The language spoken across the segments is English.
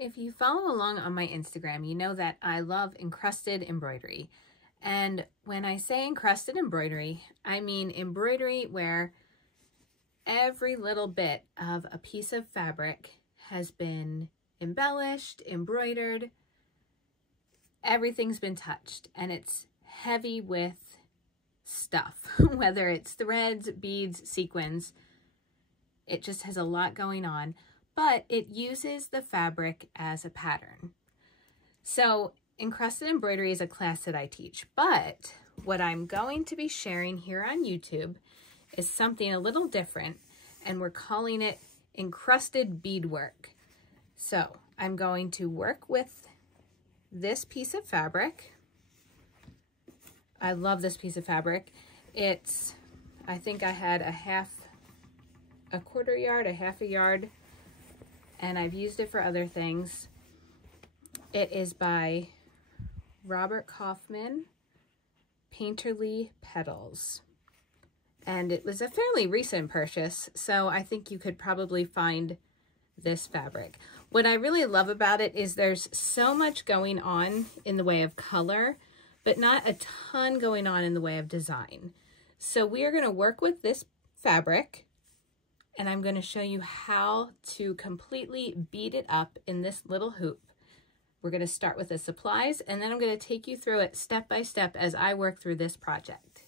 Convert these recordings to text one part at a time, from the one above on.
If you follow along on my Instagram, you know that I love encrusted embroidery. And when I say encrusted embroidery, I mean embroidery where every little bit of a piece of fabric has been embellished, embroidered, everything's been touched, and it's heavy with stuff, whether it's threads, beads, sequins. It just has a lot going on, but it uses the fabric as a pattern. So encrusted embroidery is a class that I teach, but what I'm going to be sharing here on YouTube is something a little different, and we're calling it encrusted beadwork. So I'm going to work with this piece of fabric. I love this piece of fabric. It's, I think I had a quarter yard, a half a yard, and I've used it for other things. It is by Robert Kaufman, Painterly Petals. And it was a fairly recent purchase, so I think you could probably find this fabric. What I really love about it is there's so much going on in the way of color, but not a ton going on in the way of design. So we are going to work with this fabric, and I'm going to show you how to completely bead it up in this little hoop. We're going to start with the supplies, and then I'm going to take you through it step by step as I work through this project.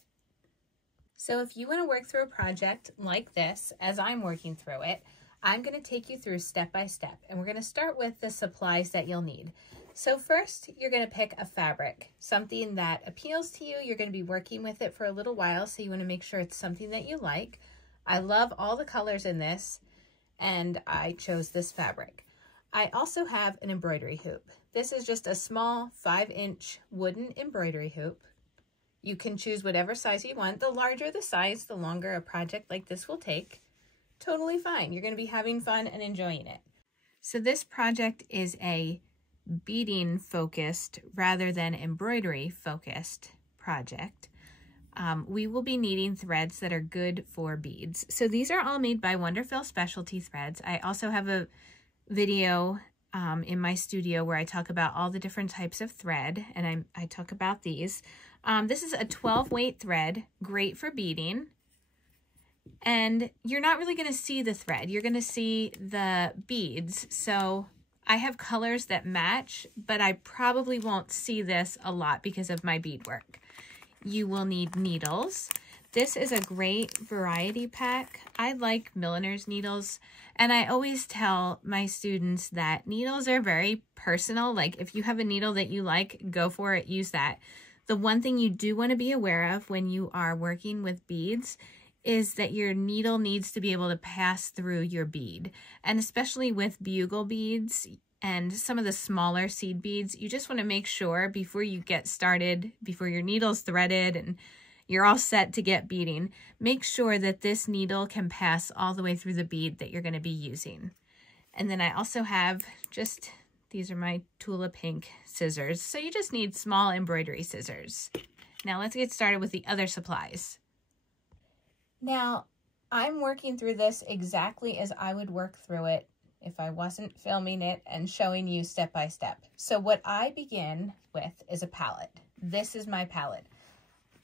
So if you want to work through a project like this, as I'm working through it, I'm going to take you through step by step, and we're going to start with the supplies that you'll need. So first, you're going to pick a fabric, something that appeals to you. You're going to be working with it for a little while, so you want to make sure it's something that you like. I love all the colors in this, and I chose this fabric. I also have an embroidery hoop. This is just a small 5-inch wooden embroidery hoop. You can choose whatever size you want. The larger the size, the longer a project like this will take. Totally fine. You're going to be having fun and enjoying it. So this project is a beading focused rather than embroidery focused project. We will be needing threads that are good for beads. So these are all made by Wonderful Specialty Threads. I also have a video in my studio where I talk about all the different types of thread, and I talk about these. This is a 12 weight thread, great for beading. And you're not really going to see the thread. You're going to see the beads. So I have colors that match, but I probably won't see this a lot because of my beadwork. You will need needles. This is a great variety pack. I like milliner's needles, and I always tell my students that needles are very personal. Like if you have a needle that you like, go for it, use that. The one thing you do want to be aware of when you are working with beads is that your needle needs to be able to pass through your bead. And especially with bugle beads and some of the smaller seed beads, you just want to make sure before you get started, before your needle's threaded and you're all set to get beading, make sure that this needle can pass all the way through the bead that you're going to be using. And then I also have these are my Tula Pink scissors. So you just need small embroidery scissors. Now let's get started with the other supplies. Now, I'm working through this exactly as I would work through it if I wasn't filming it and showing you step by step. So what I begin with is a palette. This is my palette.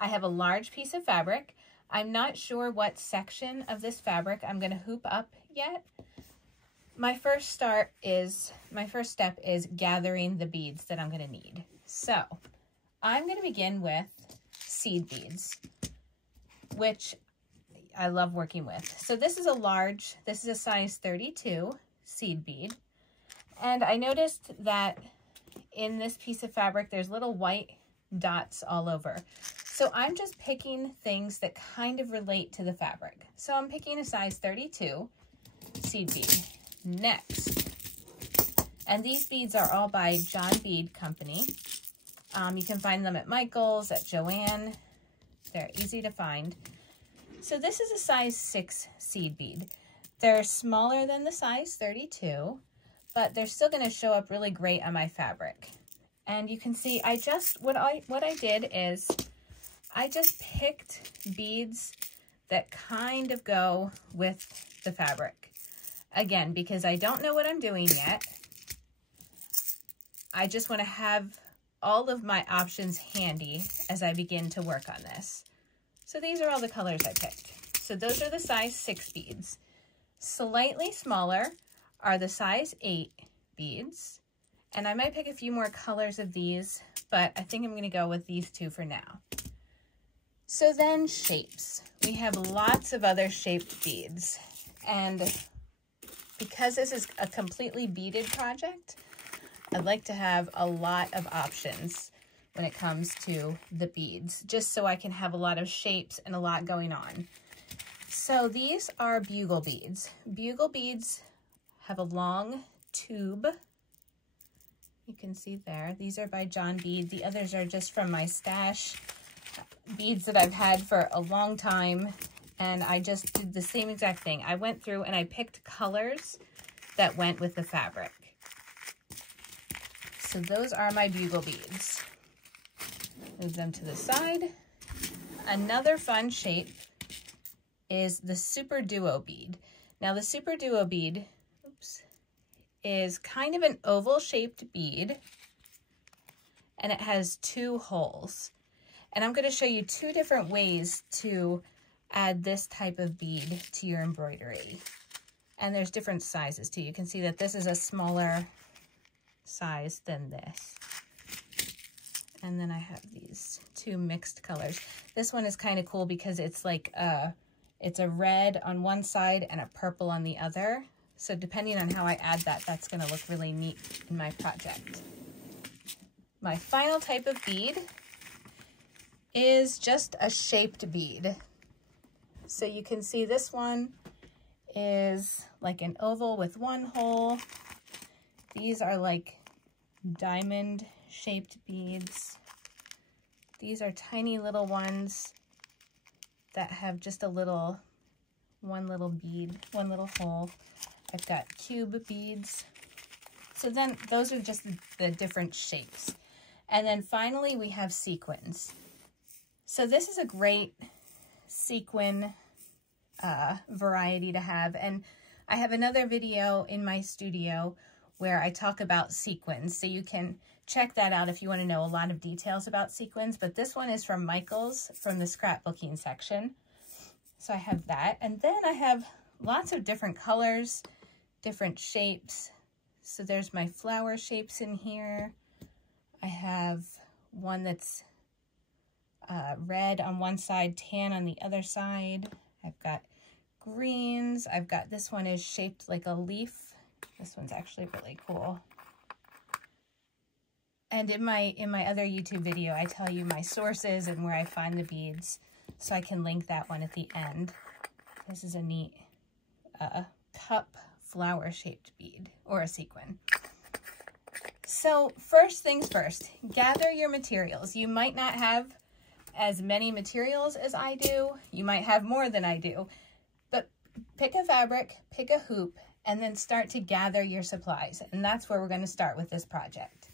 I have a large piece of fabric. I'm not sure what section of this fabric I'm going to hoop up yet. My first step is gathering the beads that I'm going to need. So I'm going to begin with seed beads, which I love working with. So this is a size 32 seed bead. And I noticed that in this piece of fabric, there's little white dots all over. So I'm just picking things that kind of relate to the fabric. So I'm picking a size 32 seed bead. Next, and these beads are all by John Bead Company. You can find them at Michael's, at Joann. They're easy to find. So this is a size 6 seed bead. They're smaller than the size 32, but they're still going to show up really great on my fabric. And you can see what I did is I just picked beads that kind of go with the fabric. Again, because I don't know what I'm doing yet, I just want to have all of my options handy as I begin to work on this. So these are all the colors I picked. So those are the size 6 beads. Slightly smaller are the size 8 beads. And I might pick a few more colors of these, but I think I'm going to go with these 2 for now. So then shapes. We have lots of other shaped beads. And because this is a completely beaded project, I'd like to have a lot of options when it comes to the beads, just so I can have a lot of shapes and a lot going on. So these are bugle beads. Bugle beads have a long tube. You can see there. These are by John Bead. The others are just from my stash. Beads that I've had for a long time, and I just did the same exact thing. I went through and I picked colors that went with the fabric. So those are my bugle beads. Move them to the side. Another fun shape is the Super Duo bead. Now the Super Duo bead, is kind of an oval shaped bead, and it has 2 holes. And I'm going to show you 2 different ways to add this type of bead to your embroidery. And there's different sizes too. You can see that this is a smaller size than this. And then I have these 2 mixed colors. This one is kind of cool because it's like it's a red on one side and a purple on the other. So depending on how I add that, that's going to look really neat in my project. My final type of bead is just a shaped bead. So you can see this one is like an oval with 1 hole. These are like diamond shaped beads. These are tiny little ones that have just a little, one little bead, 1 little hole. I've got cube beads. So then those are just the different shapes. And then finally we have sequins. So this is a great sequin variety to have. And I have another video in my studio where I talk about sequins. So you can check that out if you want to know a lot of details about sequins. But this one is from Michael's, from the scrapbooking section. So I have that. And then I have lots of different colors, different shapes. So there's my flower shapes in here. I have one that's red on one side, tan on the other side. I've got greens. I've got, this one is shaped like a leaf. This one's actually really cool. And in my other YouTube video, I tell you my sources and where I find the beads, so I can link that one at the end. This is a neat cup flower shaped bead, or a sequin. So first things first, gather your materials. You might not have as many materials as I do. You might have more than I do, but pick a fabric, pick a hoop, and then start to gather your supplies. And that's where we're going to start with this project.